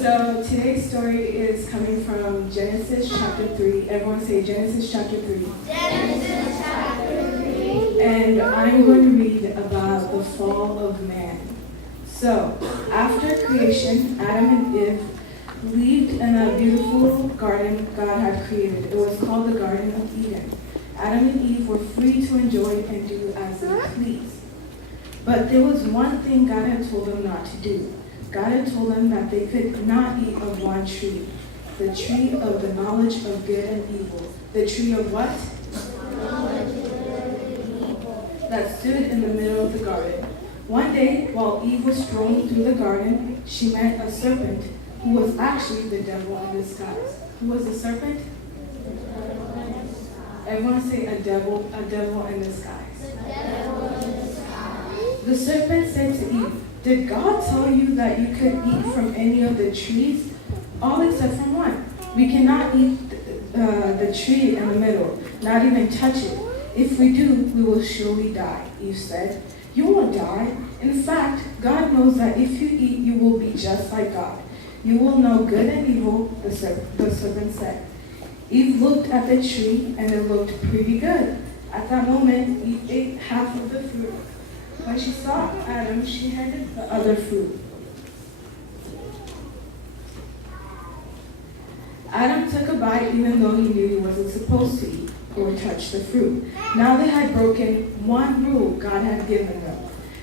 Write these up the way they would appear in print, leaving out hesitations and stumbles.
So today's story is coming from Genesis chapter 3. Everyone say Genesis chapter 3. Genesis chapter 3. And I'm going to read about the fall of man. So, after creation, Adam and Eve lived in a beautiful garden God had created. It was called the Garden of Eden. Adam and Eve were free to enjoy and do as they pleased. But there was one thing God had told them not to do. God had told them that they could not eat of one tree, the tree of the knowledge of good and evil. The tree of what? Knowledge of good and evil. That stood in the middle of the garden. One day, while Eve was strolling through the garden, she met a serpent who was actually the devil in disguise. Who was the serpent? Everyone say a devil in disguise. The devil in disguise. The serpent said to Eve, "Did God tell you that you could eat from any of the trees? All except from one. We cannot eat the tree in the middle, not even touch it. If we do, we will surely die." Eve said, "You won't die. In fact, God knows that if you eat, you will be just like God. You will know good and evil," the serpent said. Eve looked at the tree, and it looked pretty good. At that moment, Eve ate half of the fruit. When she saw Adam, she handed the other fruit. Adam took a bite even though he knew he wasn't supposed to eat or touch the fruit. Now they had broken one rule God had given them.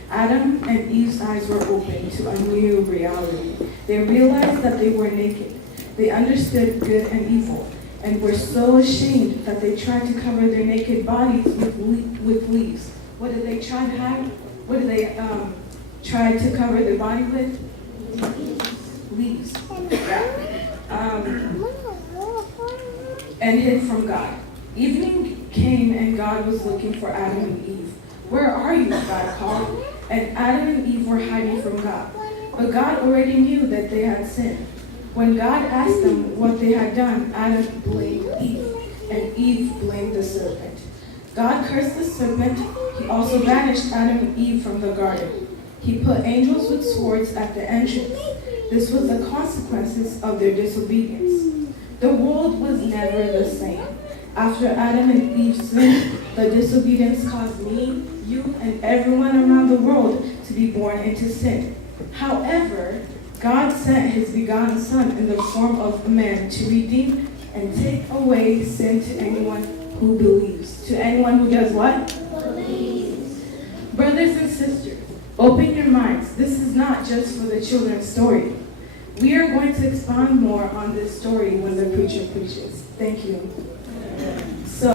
Adam and Eve's eyes were opened to a new reality. They realized that they were naked. They understood good and evil and were so ashamed that they tried to cover their naked bodies with leaves. What did they try to hide? What did they try to cover their body with? Leaves. And hid from God. Evening came and God was looking for Adam and Eve. "Where are you?" God called. And Adam and Eve were hiding from God. But God already knew that they had sinned. When God asked them what they had done, Adam blamed Eve, and Eve blamed the serpent. God cursed the serpent. He also banished Adam and Eve from the garden. He put angels with swords at the entrance. This was the consequences of their disobedience. The world was never the same. After Adam and Eve sinned, the disobedience caused me, you, and everyone around the world to be born into sin. However, God sent his begotten Son in the form of a man to redeem and take away sin to anyone who believes. To anyone who does what? Believes. Brothers and sisters, open your minds. This is not just for the children's story. We are going to expound more on this story when the preacher preaches. Thank you. So,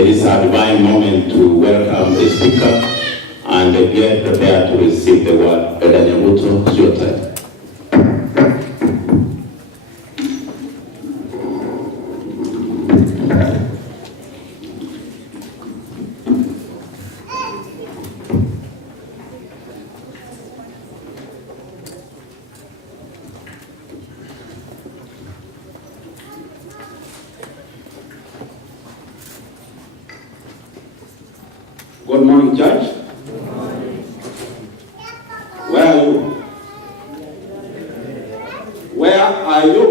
It is a divine moment to welcome the speaker and get prepared to receive the word. Elder Nyabuto, it's your time. Good morning, church. Good morning. Where are you? Where are you?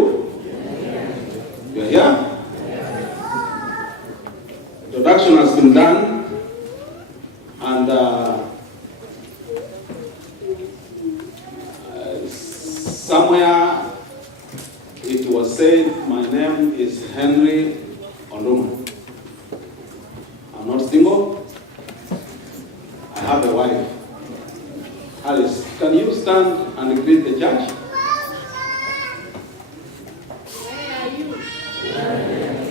You're here? Introduction has been done, and somewhere it was said, my name is Henry Onduma. I'm not single. I have a wife. Alice, can you stand and greet the church? Where are you?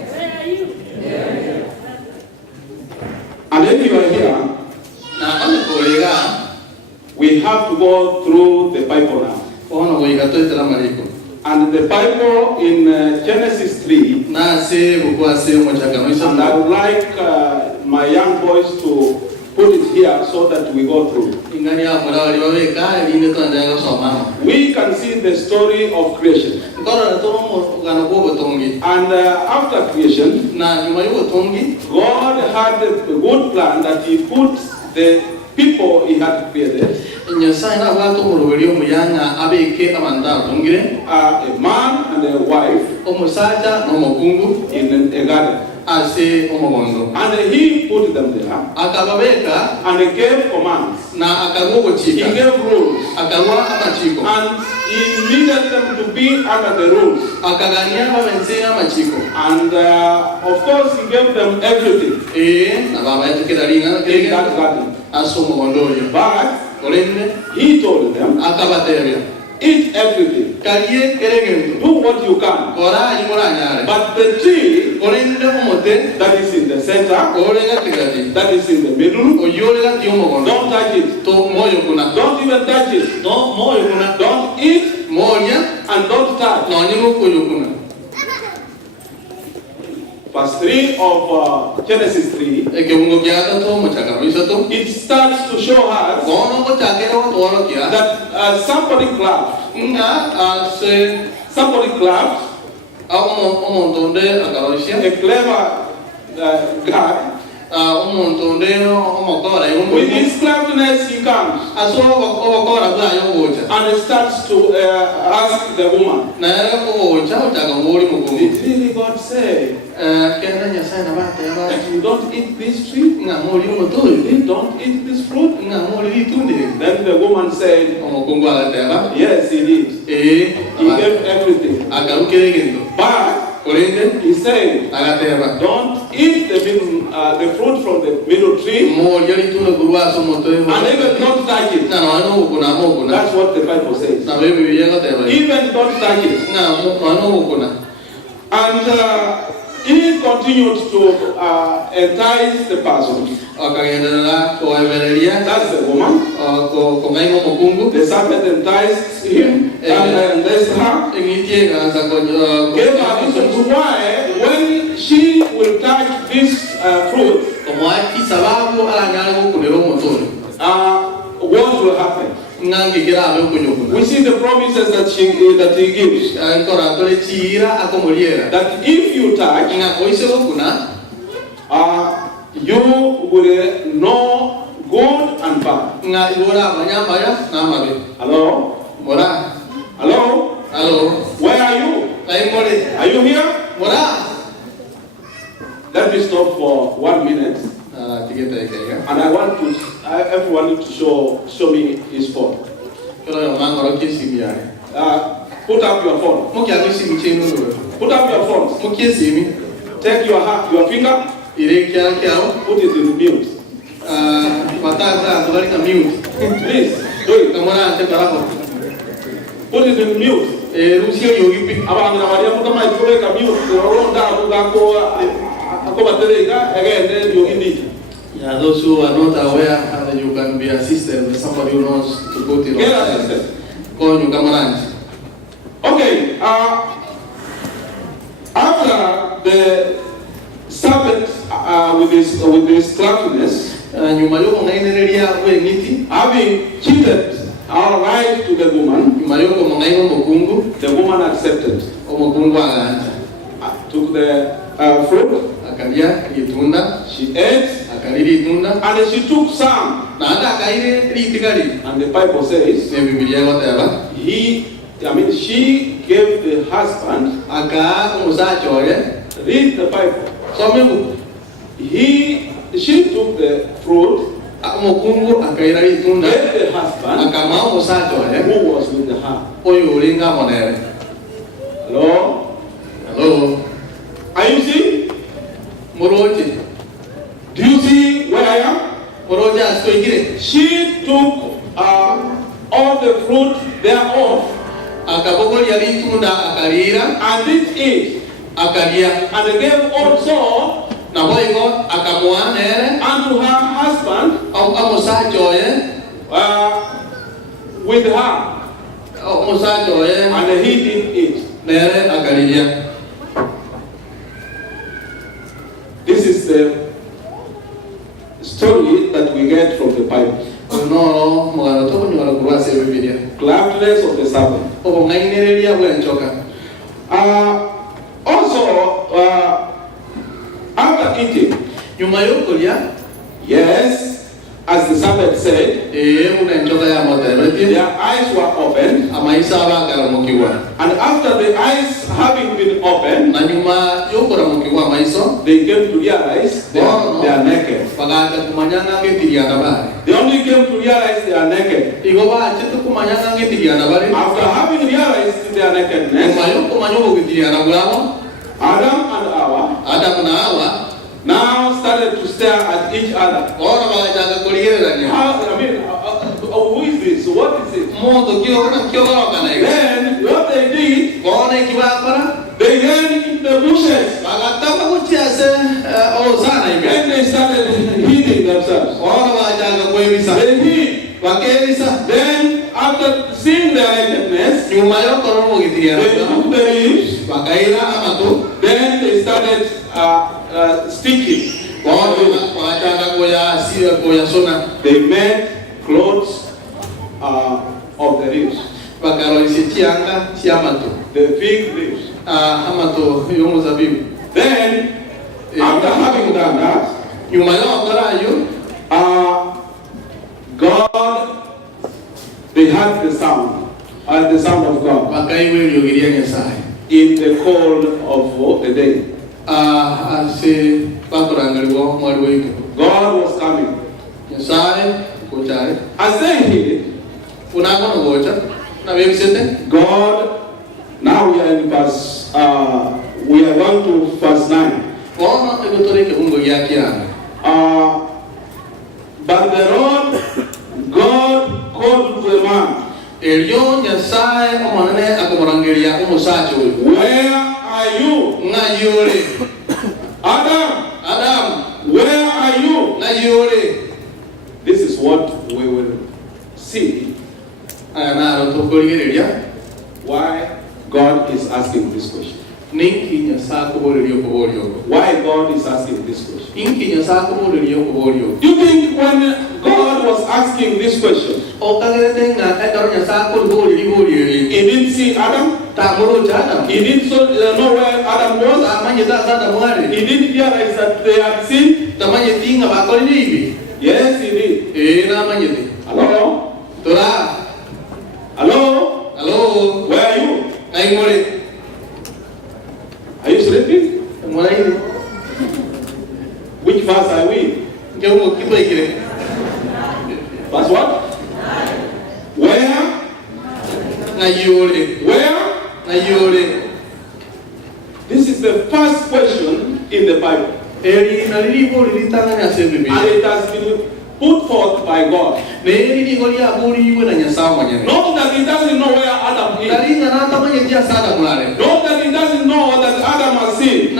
Where are you? And if you are here, we have to go through the Bible now. And the Bible in Genesis 3, and I would like my young boys to put it here so that we go through. We can see the story of creation. And after creation, God had a good plan that He put the people He had created, a man and a wife, in a garden. And He put them there, and He gave commands, He gave rules, and He needed them to be under the rules. And of course He gave them everything in that garden. But He told them, eat everything, do what you can, but the tree that is in the center, that is in the middle, don't touch it. Don't even touch it. Don't eat and don't touch. Verse 3 of Genesis 3, it starts to show us that somebody clapped. Somebody clapped. A clever guy. With his cleverness, he comes and starts to ask the woman, did really God say you don't eat this tree? You don't eat this fruit? Then the woman said, yes, he did. He gave everything. But he said, don't eat the fruit from the middle tree, and even don't touch it. That's what the Bible says. Even don't touch it. And he continued to entice the person. That's the woman. The serpent enticed him and enticed her. Gave her reasons why when she will touch this fruit, what will happen? We see the promises that he gives. That if you touch, you will know good and bad. Hello? Hello? Where are you? Are you here? Let me stop for 1 minute. And I want everyone to show me his phone. Put up your phone. Put up your phone. Take your finger. Put it in mute. Please do it. Put it in mute. ako baterega again you indi. Yeah, those who are not aware that you can be assisted with somebody who knows to put it Get on. assisted. Go on, you come around. Okay, after the serpent with his craftiness, Nyuma yoko ngainereria we ngiti. having cheated our right to the woman, Nyuma yoko ngaino mokungu. the woman accepted, Omokungu aganja. took the fruit, Akalia itunda. she ate, Akaliri itunda. and she took some. Na anda akaire ritikari. And the Bible says, Ne Biblia whatever. she gave the husband, Aka umusachoye. read the Bible. Some She took the fruit, Mokungu akaira itunda. gave the husband, Akama umusachoye. who was with her. Oyo ulinga monere. Hello? Hello. Are you seeing? Moroji. Do you see where I am? Moroji askoigire. She took all the fruit thereof Akabogoli itunda akarira. and did eat, Akalia. and gave also Na boygo akamuanere. unto her husband Umusachoye. with her, Umusachoye. and he did eat. Nere akarilia. This is the story that we get from the Bible. No, mugano to nyora kurase Biblia. Gladness of the serpent. Obo ngainereria bwenchoka. Also, after eating, Nyuma yokolia. yes, as the serpent said, Unenchoka ya moteretie. their eyes were opened, Amaisa bakaramukiwa. and after the eyes having been opened, Na nyuma yokoramukiwa maiso. they came to realize they Oh, are naked. Bagacha kumanyanga ngetiria nabari. They only came to realize they are naked. Igo bache kumanyanga ngetiria nabari. After having realized their nakedness, Nyuma yokomanyogo ngetiria nabulamo. Adam and Hawa Adamu na Hawa. now started to stare at each other. Ora bagacha kuligererania. Who is this? What is it? Moto kiogoro kana igo. Then what they did, Kone kibakora. they ran in the bushes. Bagatama kuchiase ozana igo. Then they started healing themselves. Ora bagacha kuevisa. They hid. Bakevisa. Then after seeing their nakedness, Nyuma yokoro ngetiria they nabulamo. took the leaves. Bakaira amatu. Then they started sticking. They made clothes of the leaves, the fig leaves. Then, after having done that, God, they heard the sound of God in the cold of the day. God was coming. As they hid, God, now we are in verse, we are going to verse 9. But the Lord God called to the man, where are you? Adam, where are you? This is what we will see why God is asking this question. Why God is asking this question. Do you think when God was asking this question, he didn't see Adam? He didn't know where Adam was? He didn't realize that they had sinned? Yes, he did. Hello? Hello? Where are you? Are you sleeping? Which verse are we? Verse what? Where? This is the first question in the Bible. And it has been put forth by God. Not that he doesn't know where Adam is. Not that he doesn't know that Adam has sinned.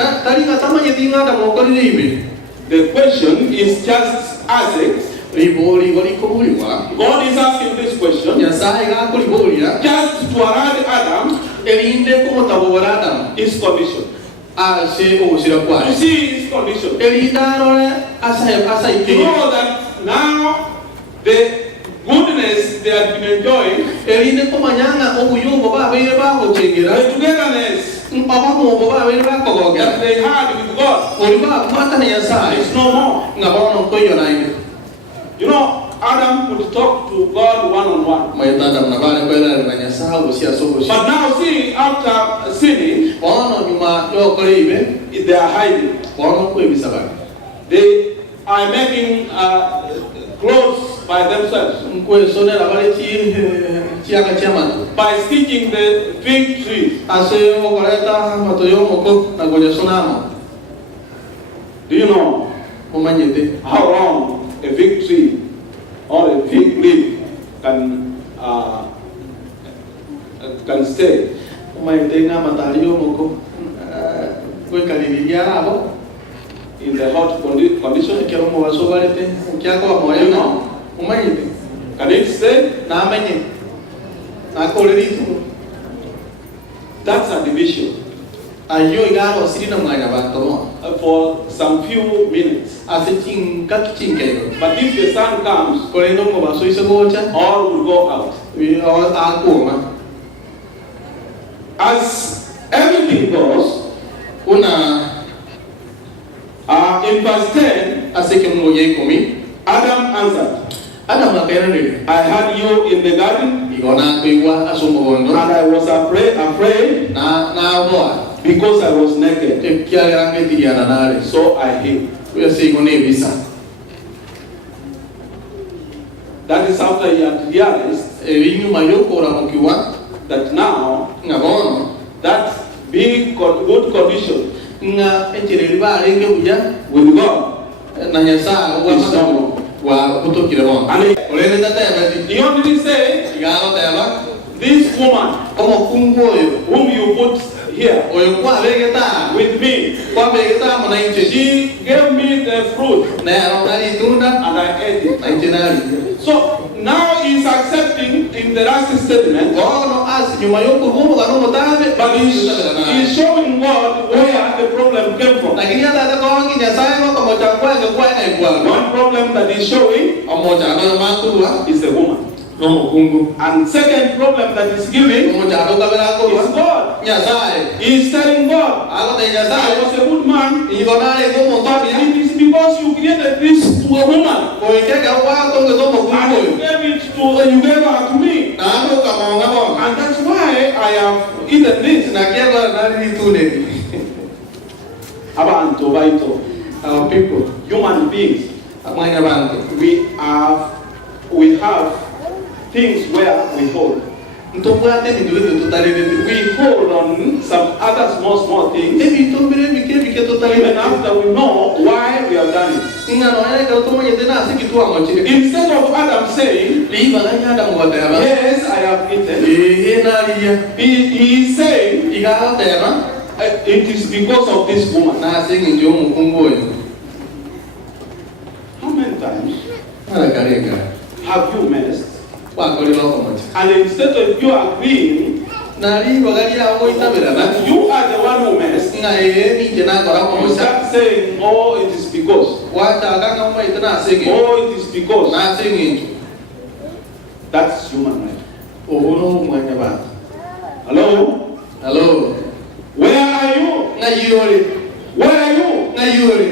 tinga da mo ko libe. The question is just asked. Ribori gori ko buliwa. God is asking this question Ya sai ga ko liboria. just to allow Adam Elinde ko tabora Adam. his condition. A se o sira kwa. You see his condition. Elinda role asa You ike. know that now the goodness they have been enjoying, Elinde ko manyanga o buyo ba be ba ko the chengira. togetherness Mpaka mo ba be ba ko that ga. they had with God Oliba mata ya sai. is no more. Ngabono ko yo na ine. You know, Adam would talk to God one-on-one. Mayata Adam na bale ko ila na nyasa o sia so ko. But now see, after sinning, Ono nyuma yo ko libe. they are hiding. Ono ko ebisaba. They are making clothes by themselves Nkwe sonera bale chi aka chama. by sticking the fig tree. Ase mo koleta matoyo moko na goja sonamo. Do you know Umanyete. how long a fig tree or a fig leaf can stay? Umanyete na matariyo moko. Kwe kaliliya abo. In the hot condition? Kero mo baso balete. Kya ko mo You yo. know? Umanyete. Can it stay? Na amenye. Na kolerito. That's a division Ayo igaro siri na mwanya bantomo. for some few minutes. Ase chinga chinga. But if the sun comes, Kolendo mo baso isa gocha. all will go out. We all akoma. As everything goes, Una in verse 10, ase ke mo ye komi. Adam answered, Adam akera nile. I had you in the garden, Igona kuiwa asumo gondo. and I was afraid Na boa. because I was naked. Te kia range tiriana nare. So I hid. Kuya se igone visa. That is after he had realized Vinyu mayoko ra mokiwa. that now Ngabono. that being good condition Nga enchireriba renge buja. with God, Na nyasa wa masamu. Wa kutokire bon. and Olele tata ya bati. he only say, Igalo ta ya this woman Como kungoyo. whom you put here Oyo kwa vegeta. with me, Kwa vegeta mo na inche. she gave me the fruit Na ya nari tunda. and I ate it. Na inche nari. So now he's accepting in the last statement, Gono as nyuma yoko humo gano motabe. but he's showing God where the problem came from. Lakini hata kwa ngi nyasaye mo kama chakwa kwa na ikwa. One problem that he's showing Omo chano makurwa. is the woman. No kungu. And second problem that he's giving Omo chano kabela is ko. God. Nyasaye. He's telling God, Ako te I nyasaye. was a good man, Igona le ko mo but tabi. it is because you created this to a woman. Ko ike ka wa ko to mo And you kungu. gave it to you gave her to me. Na ako ka mo ngabo. And that's why I have eaten this. Na kia ba na ni tune. Abantu baito, Our people. human beings, Amanya bantu. we have things where we hold. Ntobwate miduwe tutalele. We hold on some other small things Ebi tombere bike bike even tutalele. after we know why we have done it. Inga no ene ka to mo yete na sikitu amochile. Instead of Adam saying, Liba ganya da mo ta ba. yes, I have eaten, Na liya. he is saying, Igalo ta ba. it is because of this woman. Na singi ndio mo kungoyo. How many times Ala karega. have you messed? Wa ko lilo ko mochi. And instead of you agreeing Na liba ganya mo itabera na. that you are the one who messed, Nga ni tena kora ko you mo sa. start saying, oh, it is because, Wa ta ga mo itena singi. oh, it is because. Na singi. That's human nature. O uno mwanya ba. Hello? Hello. Where are you? Nga yore. Where are you? Nga yore.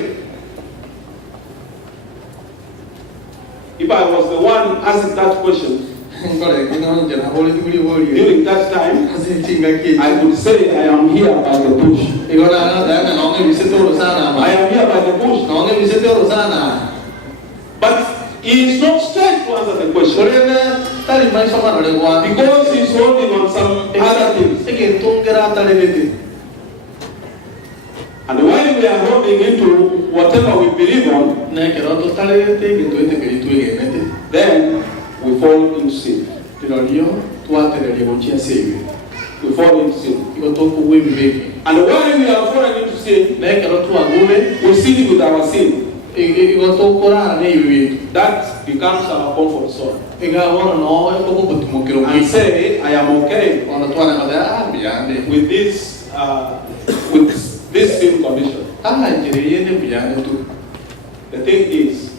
If I was the one asking that question Ngore kino jana boli tuli boli. during that time, Asi chinga ki. I would say, I am here by the bush. Igona na na no nge biseto sana I ma. am here by the bush. No nge biseto sana. But he is not straight to answer the question Sorena tali mai sama no kwa. because he is holding on some other things. Ege tungera tali bete. And while we are holding into whatever we believe on, Na kero to tali bete gitu ete ke itu ege nete. then we fall into sin. Pero yo tu ate le bochia sebe. we fall into sin. iko to ko we bibeki And when we are falling into sin, na ke ro tu agume we sin with our sin. iko to ko ra ne bibeki That becomes our comfort zone. iga wona no ko ko butumo kiro And say, I am okay ona to ana mada biyande with this sin condition. ala jere yene biyande tu The thing is,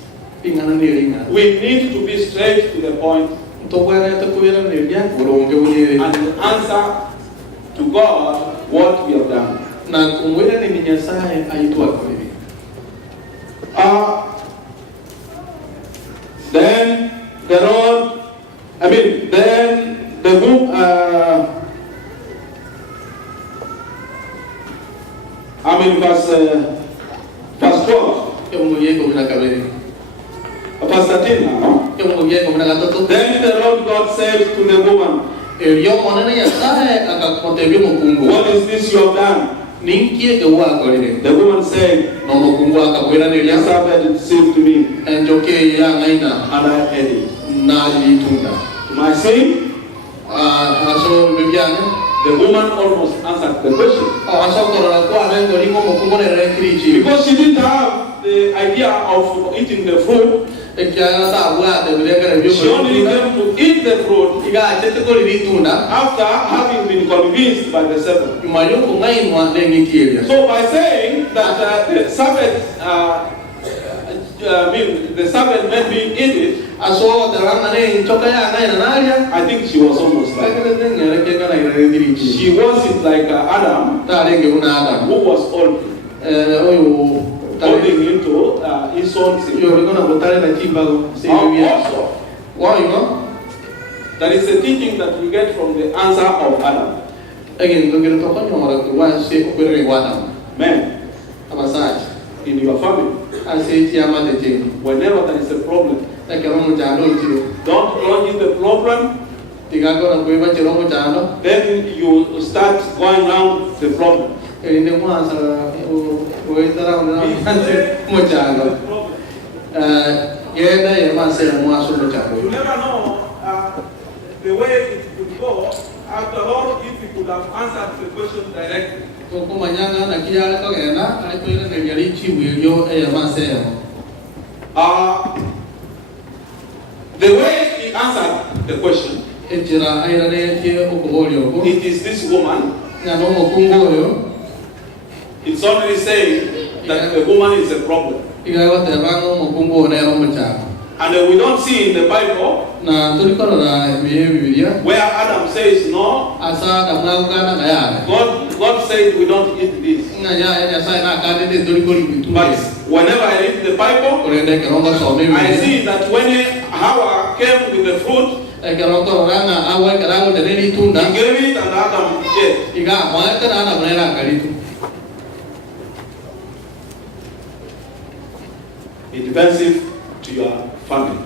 ingana ne ringa we need to be straight to the point to wera to ko yera ne ya ko ro nge and answer to God what we have done. na kumwera ni nyasaye aitwa ko hivi Then the Lord, then the book, verse 12, yo mo ye ko na kabere verse 13 now. yo mo ye ko na gato Then the Lord God said to the woman, el yo mo na nyasaye akakontebyo mo kungu what is this you have done? ninkie ke wa ko hivi The woman said, no mo kungu akakwera ne the ya serpent deceived me, enjoke ya ngaina and I ate it. na litunda To my sin, aso bibiane the woman almost answered the question. aso ko ra ko ane ko ringo mo kungu ne re krichi Because she didn't have the idea of eating the fruit, e kya ta wa de bere ka review she only came to eat the fruit iga chete ko litunda after having been convinced by the serpent. yumayo ko ngai mo ne ngikielia So by saying that the serpent, the serpent made me eat it, aso terang ane choka ya ngai na naria I think she was almost like, she wasn't like Adam, who was old, holding into his own sin. Also, that is a teaching that we get from the answer of Adam. Men, in your family, whenever there is a problem, don't plunge in the problem, then you start going around the problem. You never know the way it could go. After all, if you could have answered the question directly. The way he answered the question, it is this woman. It's already saying that the woman is a problem. And we don't see in the Bible where Adam says no. God said we don't eat this. But whenever I read the Bible, I see that when Hawa came with the fruit, he gave it and Adam ate. Be defensive to your family.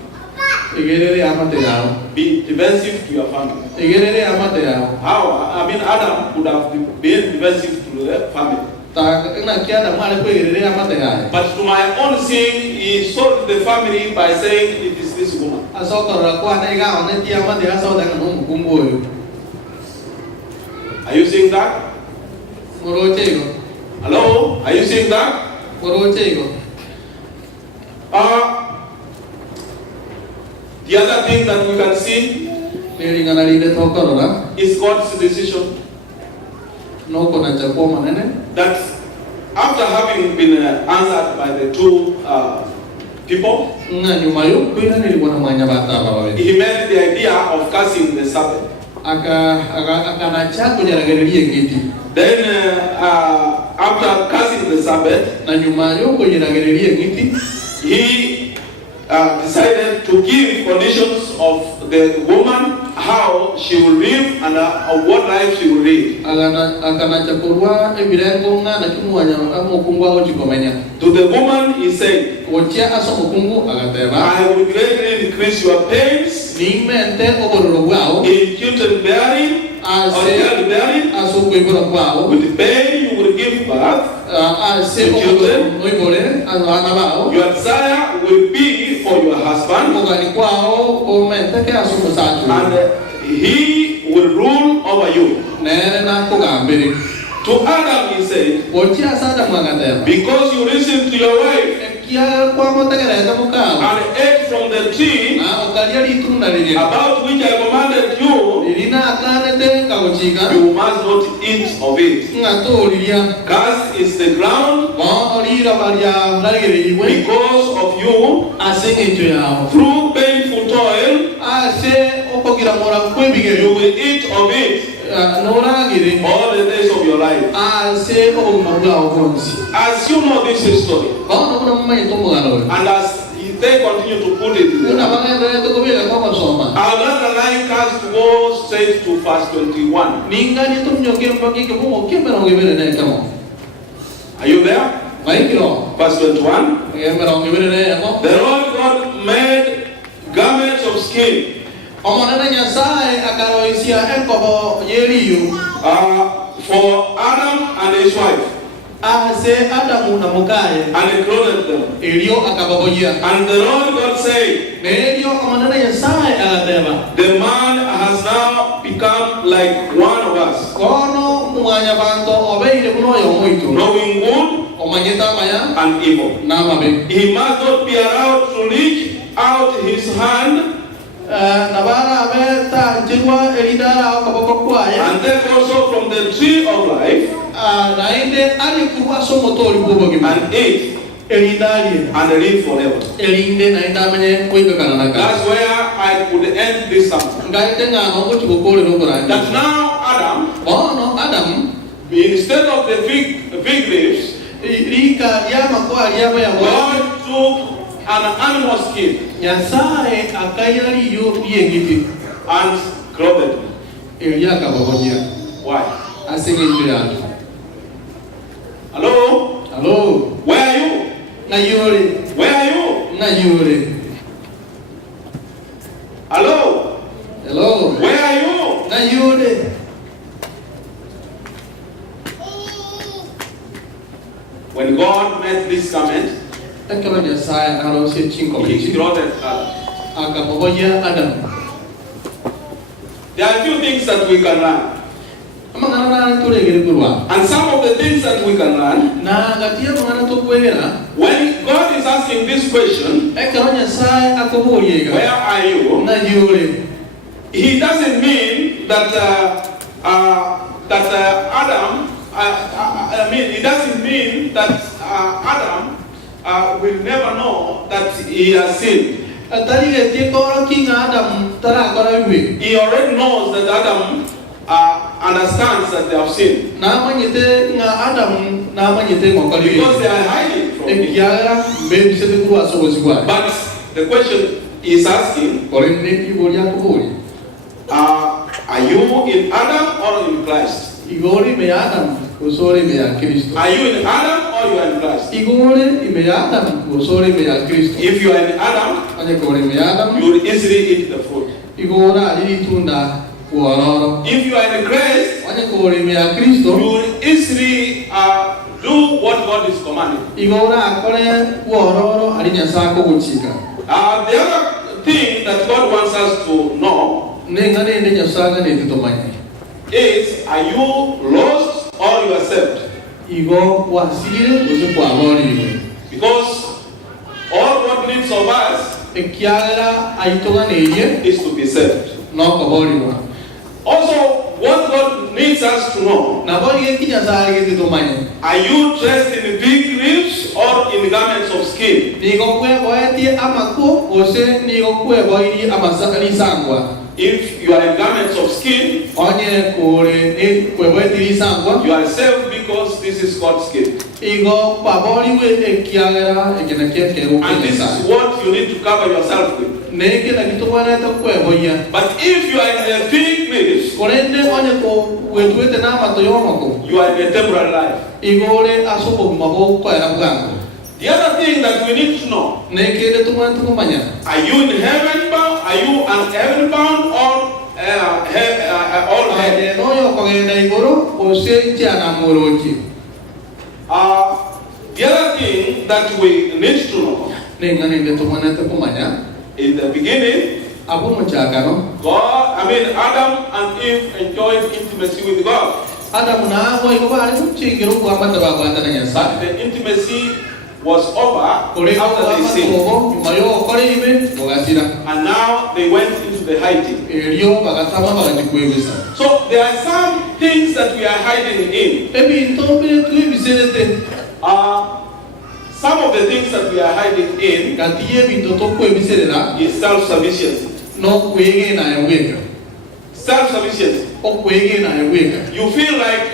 Be defensive to your family. Adam could have been defensive to the family. But to my own sin, he sold the family by saying it is this woman. Are you seeing that? Hello? Are you seeing that? The other thing that we can see is God's decision. That after having been answered by the two people, he made the idea of casting the serpent. Then after casting the serpent, he decided to give conditions of the woman, how she will live and what life she will live. To the woman he said, I will greatly increase your pains in children bearing, with pain you will give birth to children. Your desire will be for your husband, and he will rule over you. nene nakugambire To Adam he said, okia sada mwangatema because you listened to your wife kia kwa motegereza mukama and ate from the tree na ukalia litunda lili about which I commanded you, lilina akanete kagochika you must not eat of it. ngatulilia Cursed is the ground olira balia nagiriwe because of you. asingejo yao Through painful toil, ase okogira mora kwebigero you will eat of it noragire all the days of your life. ase omabula okonzi As you know this history, ono kuna mumanye tomugalo and as they continue to put it una there, bagenda tukubira kwa soma I would not like us to go straight to verse 21. ninga ni tumnyoke mpaki ke mo kemera ngebere ne kamo Are you there? maikiro Verse 21. kemera ngebere ne kamo The Lord God made garments of skin omonana nyasaye akaroisia ekobo yeriyo for Adam and his wife, ase adamu na mukaye and he clothed them. elio akababoya And the Lord God said, nelio omonana nyasaye agateba the man has now become like one of us, kono mwanya banto obeire muno yo moito knowing good omanyeta maya and evil. na mabe He must not be allowed to reach out his hand na bara abeta jirwa elidara akaboko kwaye and take also from the tree of life naende alikuwa somo tori bobogi and eat elidari and live forever. elinde naenda amenye kuibekana naka That's where I could end this sermon. ngaite ngano kuchukokole nokora That now Adam, bono adam instead of the fig leaves, rika yama kwa yama ya God took an animal skin nyasaye akayari yo yengiti and clothed him. elia kababonya Why? asengejo ya Hello? hello Where are you? na yore Where are you? na yore Hello? hello Where are you? na yore When God made this garment, akaba nyasaye arosie chinko He bichi clothed Adam. akababonya adam There are a few things that we can learn. amangana na turegere kurwa And some of the things that we can learn, na gatia mangana to kwegera when God is asking this question, ekaba nyasaye akoboriega where are you? na yore He doesn't mean that Adam. It doesn't mean that Adam will never know that he has sinned. atari getie kora kinga adam tara kora wi He already knows that Adam understands that they have sinned na manyete nga adam na manyete ngokali because they are hiding from him. ekiagara mbe bisete kuwa so wazigwa But the question is asking, korende iboria kubori are you in Adam or in Christ? igori me adam usori me ya kristo Are you in Adam or you are in Christ? igori me adam usori me ya kristo If you are in Adam, anye kori me adam you will easily eat the fruit. igora ali tunda kuororo If you are in Christ, anye kori me ya you kristo will easily do what God is commanding. igora akore kuororo ali nyasako guchika The other thing that God wants us to know nenga nende nyasaga ne tutomanya is, are you lost or you are saved? igo wasire uze kwa bori Because all God needs of us ekiagara aitoga neye is to be saved. no ko bori wa Also, what God needs us to know, na bori ekinya sare ke tutomanya are you dressed in fig leaves or in garments of skin? nigo kwe boeti amako ose nigo kwe boiri amasakali sangwa If you are in garments of skin, onye kore ni kwe boeti sangwa you are saved because this is God's skin. igo kwa bori we ekiagara ekena kero And this kenesa is what you need to cover yourself with. neke na kitwana ta kwe boya But if you are in the fig leaves, korende onye ko wetuete na matoyomako you are in a temporary life. igore asobo mabo kwa era bwango The other thing that we need to know, nekele tumwana tumanya are you in heaven bound? Are you an heaven bound or all heaven? no yo kogenda igoro ose chana moroji The other thing that we need to know, nenga nende tumwana tumanya in the beginning, Apo mchakano. Adam and Eve enjoyed intimacy with God. Adam na ko iko ba rin chingiro ko amata ba ba tan nya sa. But the intimacy was over Kore ko after they sinned. ko mayo kore ibe bogasira. And now they went into the hiding. Rio bagatama bagatikwebisa. So there are some things that we are hiding in. Ebi ntombe tu biserete. Some of the things that we are hiding in Katiye bintoto kwebiserera is self-sufficiency. no kwege na yeweka. Self-sufficiency. O kwege na yeweka. You feel like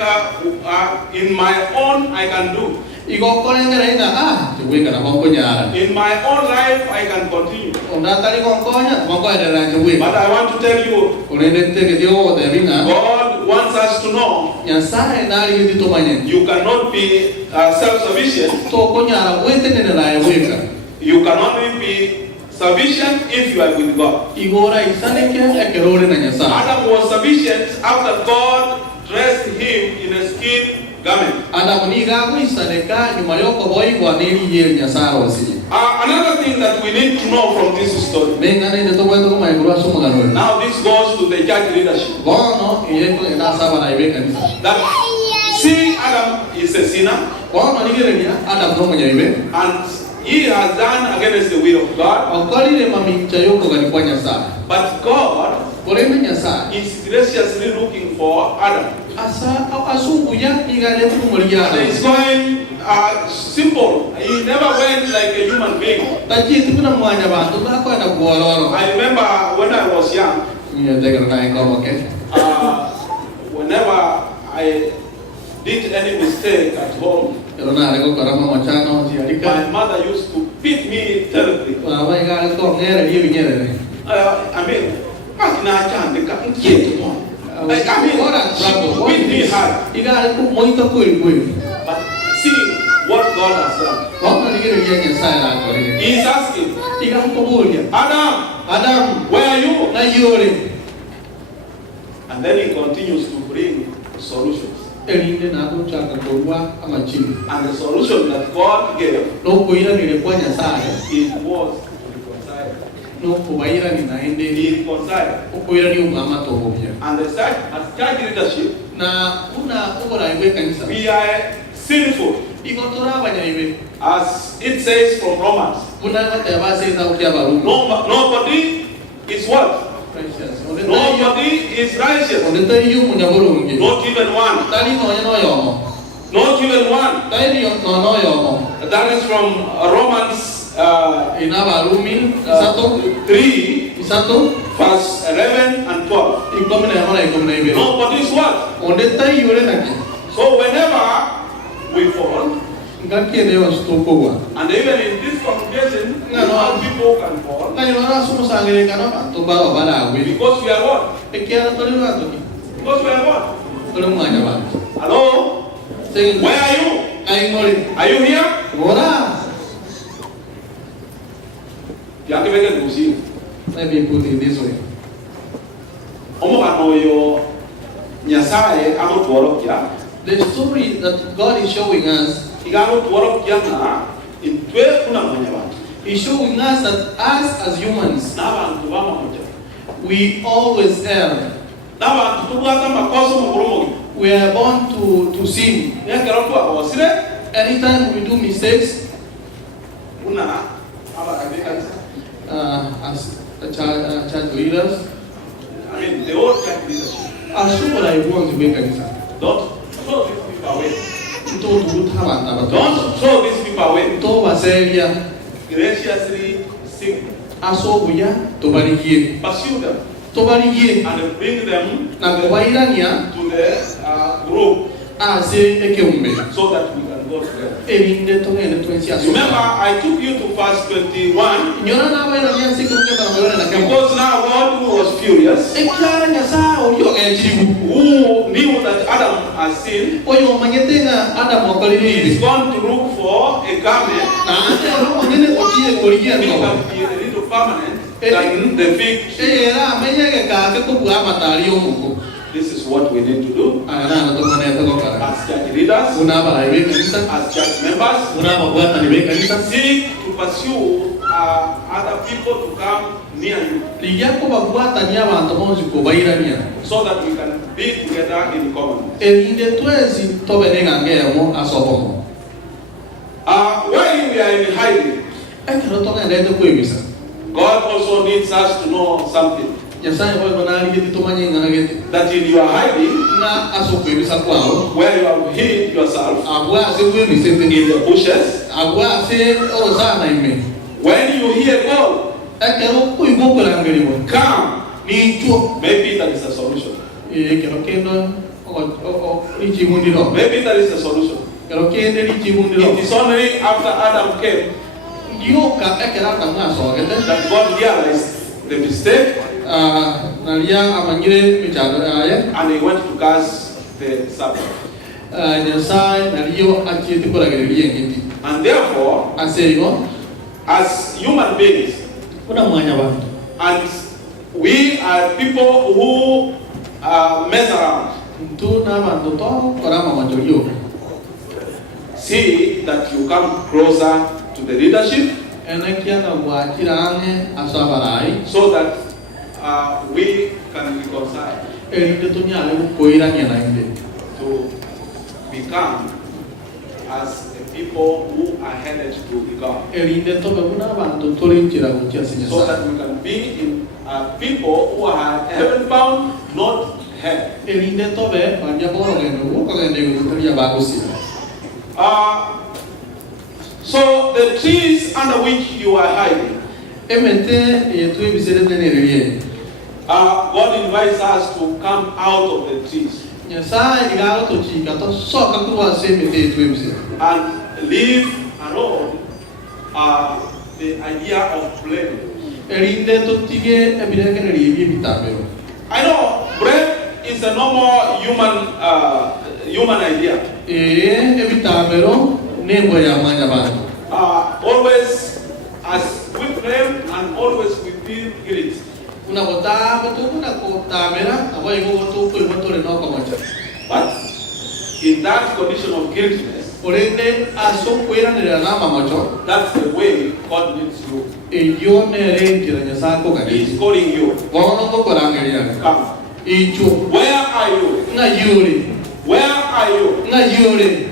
in my own I can do. Iko kolengera ina yeweka na konkonya. In my own life I can continue. Onda tali konkonya konkonya na yeweka. But I want to tell you, Olendete ke dio de binga. God wants us to know Nyasaye nali yiti tomanye. you cannot be self-sufficient. To konya wete ne na yeweka. You can only be sufficient if you are with God. Igora isane ke ekerore na Nyasaye. Adam was sufficient after God dressed him in a skin garment. Adam ni ga ko isane ka nyuma yoko boy kwa neli ye Nyasaye wasi. Another thing that we need to know from this story. Mengane ne to weto ko mai gura sumo ganoi. Now this goes to the church leadership. Bono iye ko ena saba na yeweka ni. That see, Adam is a sinner Bono ni gere ni Adam no mwenye ibe. and he has done against the will of God. Okoli le mami chayoko gani kwa Nyasaye. But God Koreme Nyasaye. is graciously looking for Adam. Asa asungu ya igare tu moriya. And it's going simple. He never went like a human being. Taji tu kuna mwanya bantu ba ko na kuoloro. I remember when I was young, Ni ndege na ngo ke. whenever I did any mistake at home, Pero na rego karama machano si my arika. mother used to beat me terribly. Wa ba igare ko ngere di binyere. I mean, makina chandika nkiyetu mo. Like, I mean, she would beat me hard. Igare ko muito kuiri. But see what God has done. Bono ni gere ya Nyasaye la ko ni. He is asking, Igam ko bulia. Adam, where are you? na yore. And then he continues to bring solutions. Elinde na ko chaka ko wa amachini. And the solution that God gave, No kuira ni le kwa Nyasaye. it was to reconcile. No kuwaira ni naende. He reconciled. Kuira ni umama to bobia. And the church, as church leadership, Na kuna ubora iwe kanisa. we are sinful. Iko tora banya iwe. As it says from Romans. Kuna wate base za ukia baru. Nobody is what? Precious. Nobody is righteous. Ondeta yu munyaboro ngi. Not even one. Tali no no yomo. Not even one. Tali no yomo. That is from Romans Ina barumi isato 3, isato verse 11 and 12. ikomene hona ikomene ibe. Nobody is what? Ondeta yu le naki. So whenever we fall, Ngaki leo stoko. and even in this congregation, No, no. how people can fall, Na yona sumo sangere kana to ba bala we. because we are what? Ekiara tole na to ki. Because we are what? Tole mwanya ba. Hello? Sing. Where are you? Ai mori. Are you here? Ora. Yakibeke kusi. Let me put it this way. Omukano oyo Nyasaye amutwolokya. The story that God is showing us, Igamutwolokya nga itwe kunamanya bantu. is showing us that us as humans, N'abantu bamamuja. we always err. N'abantu tubwata amakosa mu bulamu. We are born to sin. Nekera twakosire Anytime we do mistakes, una abakakanisa. as church leaders, I mean the old church leadership. ashuko la ibonzi we kanisa. Don't throw these people away. Ito turutabanda bato. Don't throw these people away. Ito baseria Graciously seek, asobuya tobarigie. pursue them, Tobarigie and bring them na kubairania to the group ase ekeumbe. so that we can go together. Ebinde tongene twensi aso. Remember, I took you to verse 21 Nyona na wena ni siku mke na wena na kemo. because now God, who was furious, Eklara nyasa oyo ejibu. who knew that Adam has sinned, Oyo manyetenga Adam wakalini is ibi. going to look for a garment Na ate roho ngene otie koligia which no. can be a little permanent than the fig tree. Era menyege ka ke kubwa matari omuko. This is what we need to do Ana na to mane to kara. as church leaders, Una bara ibe kanisa. as church members. Una mabwata ni ibe kanisa. Seek to pursue other people to come near you, Ligia ko babuatania abantu bonzi kubairania. so that we can be together in common. Elinde twezi tobenenga ngemo asobomo. While we are in hiding, Ekero tonga ndete kwebisa. God also needs us to know something. Nyasaye boy bonali geti tomanye ngana geti. That in your hiding, Na aso kwebisa kwao. where you have hid yourself Abwa ase kwebisa in tete. the bushes, Abwa ase ozana ime. when you hear God, Ekero kuibo kulangeli mo. come, Ni chuo. maybe that is a solution. Ekero kendo o ichi mundiro. Maybe that is a solution. Ekero kende ichi mundiro. It is only after Adam came Dio ka ekero tanga so gete. that God realized the mistake Nalia amangire michado aya. and he went to curse the serpent. Nyasaye nalio achieti kulageli yengiti. And therefore, Aserigo as human beings, kuna mwanya bantu. and we are people who mess around, Tuna bantu to korama majolio. see that you come closer to the leadership Ene kianga buachirane asabarai. so that we can reconcile Elinde tunyale kukoirania na inde. to become as a people who are headed to God, Elinde tobe kuna bantu tolinchira kuchia so sinyasa. that we can be in people who are heaven bound, not hell. Elinde tobe banja boro gendo uko gendo kutulia bagusi. So the trees under which you are hiding, Emete yetu ebisere tenererie. God invites us to come out of the trees Nyasaye igalo to chika to soka kuwa semete yetu ebisere. and leave alone the idea of blame. Elinde to tige ebireke neriye bitabero. I know bread is a normal human idea. Ebitabero nebo ya manya bantu. Always as we blame and always we feel guilt. Una bota betu kuna kota mera abo imo botu ko imo tore no komacha. But in that condition of guiltiness, Orende aso kuera ne na mamacho. that's the way God needs you. Yo ne rentira nyasa ko He's kani. calling you. Wono ko korangeria. Come. Icho Where are you? na yuri. Where are you? Na yuri.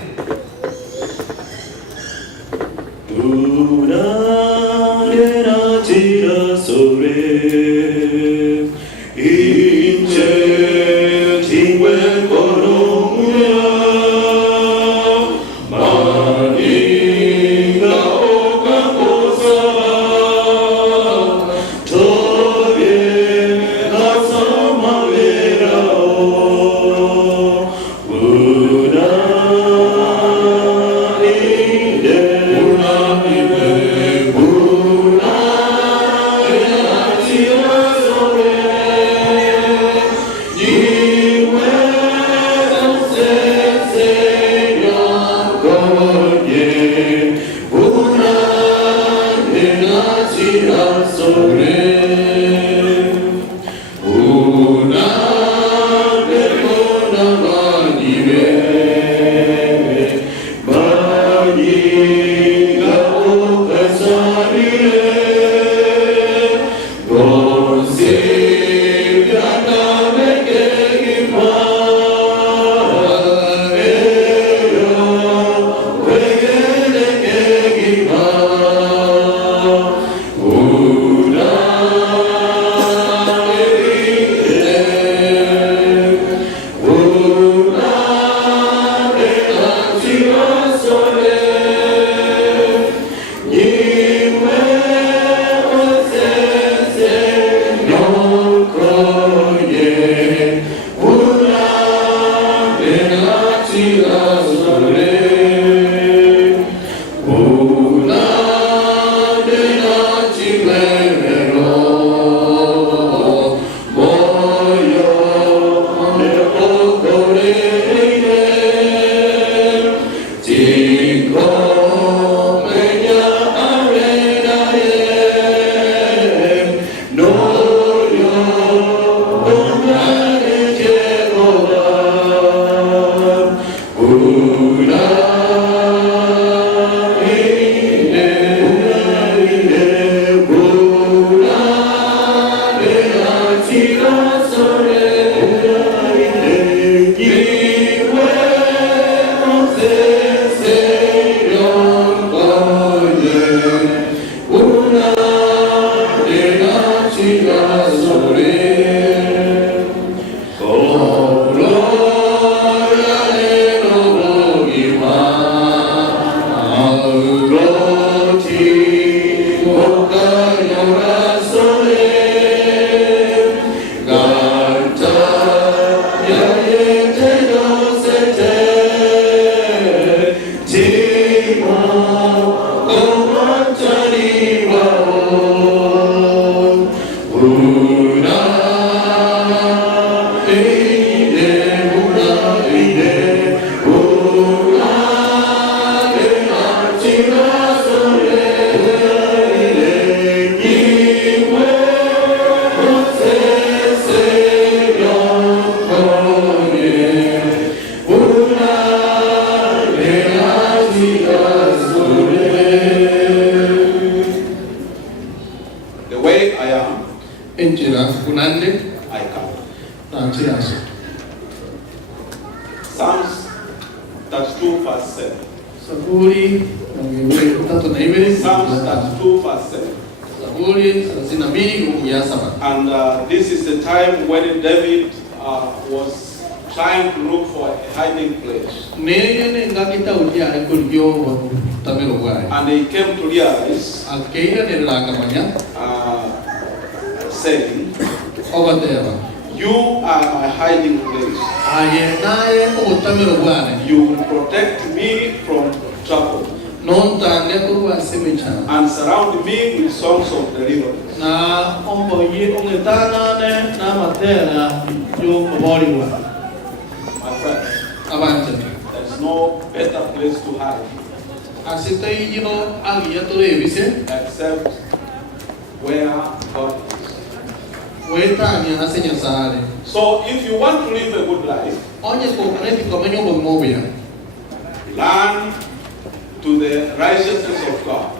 32 verse 7. Zaburi tatu na ibiri. Psalms 32 verse 7. Zaburi 32 kufungia 7. And this is the time when David was trying to look for a hiding place. Nene ngakita utia rekulio tamero bwai. And he came to realize, Akeia ne rakamanya saying, obateva. you are my hiding place. Aye nae otamero bwane. You will protect me from trouble Non tange kurwa semecha. and surround me with songs of deliverance. Na ombo ye ongetana ne na matera yo moboliwa. My friend, Avante. there's no better place to hide Asita yino agia tore bise. except where God is. Weta ni asenya sare. So if you want to live a good life, Onye ko kaneti ko menyo bo mobia. learn to the righteousness of God,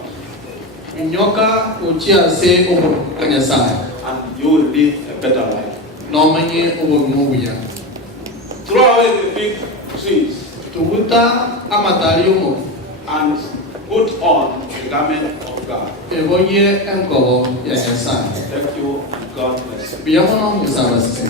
Nyoka uchia se obo kanyasai. and you will live a better life. No manye obo mobia. Throw away the fig trees Tuguta amatari mo. and put on the garment of God. Eboye enkobo ya yasai. Thank you. God bless you. Biyamono misawasi.